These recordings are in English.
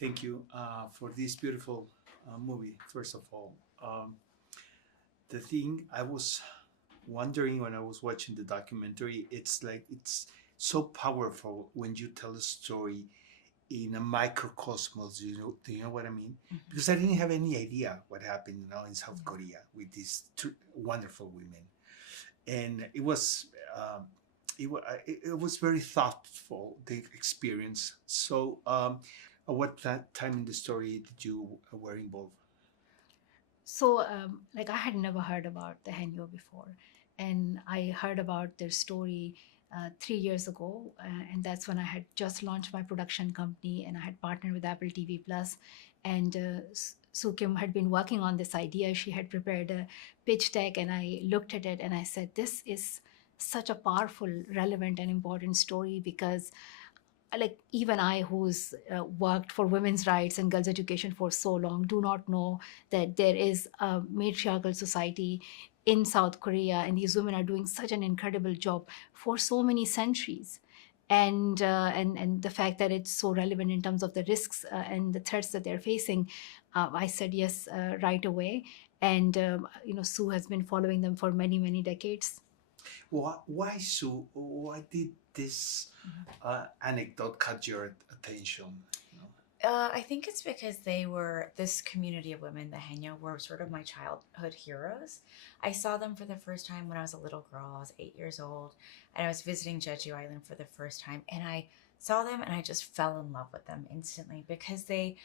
Thank you for this beautiful movie, first of all. The thing I was wondering when I was watching the documentary, it's so powerful when you tell a story in a microcosmos. Do you know what I mean? Because I didn't have any idea what happened, in South Korea with these two wonderful women, and it was very thoughtful, the experience. So, at what time in the story did you were involved? So, I had never heard about the Henyo before, and I heard about their story 3 years ago, and that's when I had just launched my production company, and I had partnered with Apple TV Plus, and Sue Kim had been working on this idea. She had prepared a pitch deck, and I looked at it, and I said, "This is such a powerful, relevant, and important story because." Even I, who's worked for women's rights and girls' education for so long, do not know that there is a matriarchal society in South Korea, and these women are doing such an incredible job for so many centuries. And the fact that it's so relevant in terms of the risks and the threats that they're facing, I said yes right away. And Sue has been following them for many decades. Why so? Why did this anecdote catch your attention? I think it's because this community of women, the Henyo, were sort of my childhood heroes. I saw them for the first time when I was a little girl. I was 8 years old, and I was visiting Jeju Island for the first time. And I saw them, and I just fell in love with them instantly because they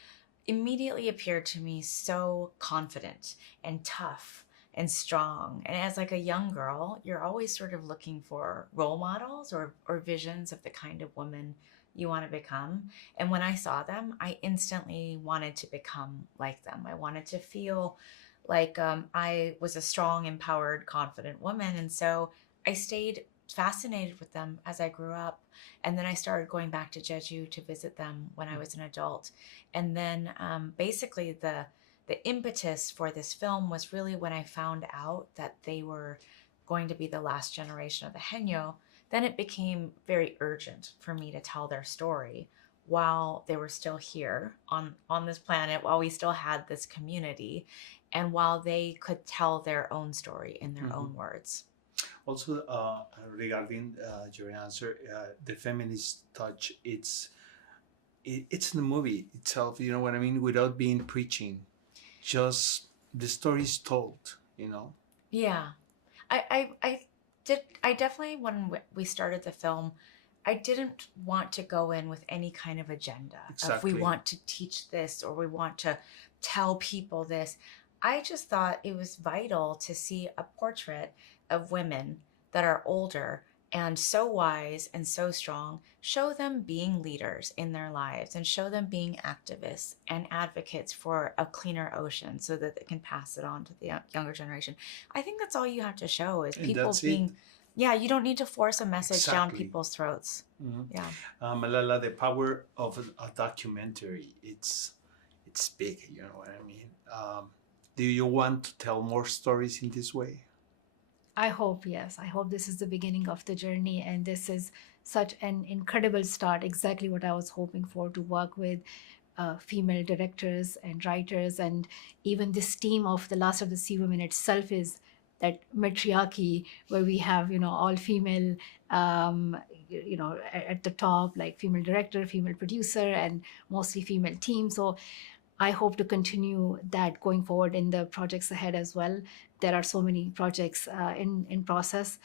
immediately appeared to me so confident and tough and strong. And as a young girl, you're always sort of looking for role models or visions of the kind of woman you want to become. And when I saw them, I instantly wanted to become like them. I wanted to feel like I was a strong, empowered, confident woman. And so I stayed fascinated with them as I grew up. And then I started going back to Jeju to visit them when I was an adult. And then basically the impetus for this film was really when I found out that they were going to be the last generation of the Henyo. Then it became very urgent for me to tell their story while they were still here on this planet, while we still had this community, and while they could tell their own story in their own words. Also, regarding your answer, the feminist touch, it's in the movie itself, you know what I mean, without being preaching. Just the story is told, Yeah. I definitely, when we started the film, I didn't want to go in with any kind of agenda. Exactly. If we want to teach this or we want to tell people this. I just thought it was vital to see a portrait of women that are older and so wise and so strong, show them being leaders in their lives and show them being activists and advocates for a cleaner ocean so that they can pass it on to the younger generation. I think that's all you have to show is people being, you don't need to force a message down people's throats. Yeah. Malala, the power of a documentary, it's big, you know what I mean? Do you want to tell more stories in this way? I hope, yes. I hope this is the beginning of the journey, and this is such an incredible start, exactly what I was hoping for, to work with female directors and writers. And even this team of The Last of the Sea Women itself is that matriarchy where we have, all female, at the top, like female director, female producer, and mostly female team. So I hope to continue that going forward in the projects ahead as well. There are so many projects in process,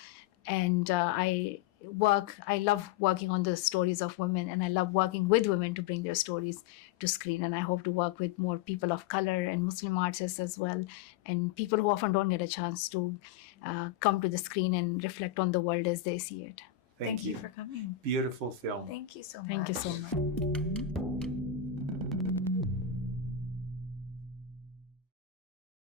and I love working on the stories of women, and I love working with women to bring their stories to screen. And I hope to work with more people of color and Muslim artists as well, and people who often don't get a chance to come to the screen and reflect on the world as they see it. Thank you for coming. Beautiful film. Thank you so much. Thank you so much.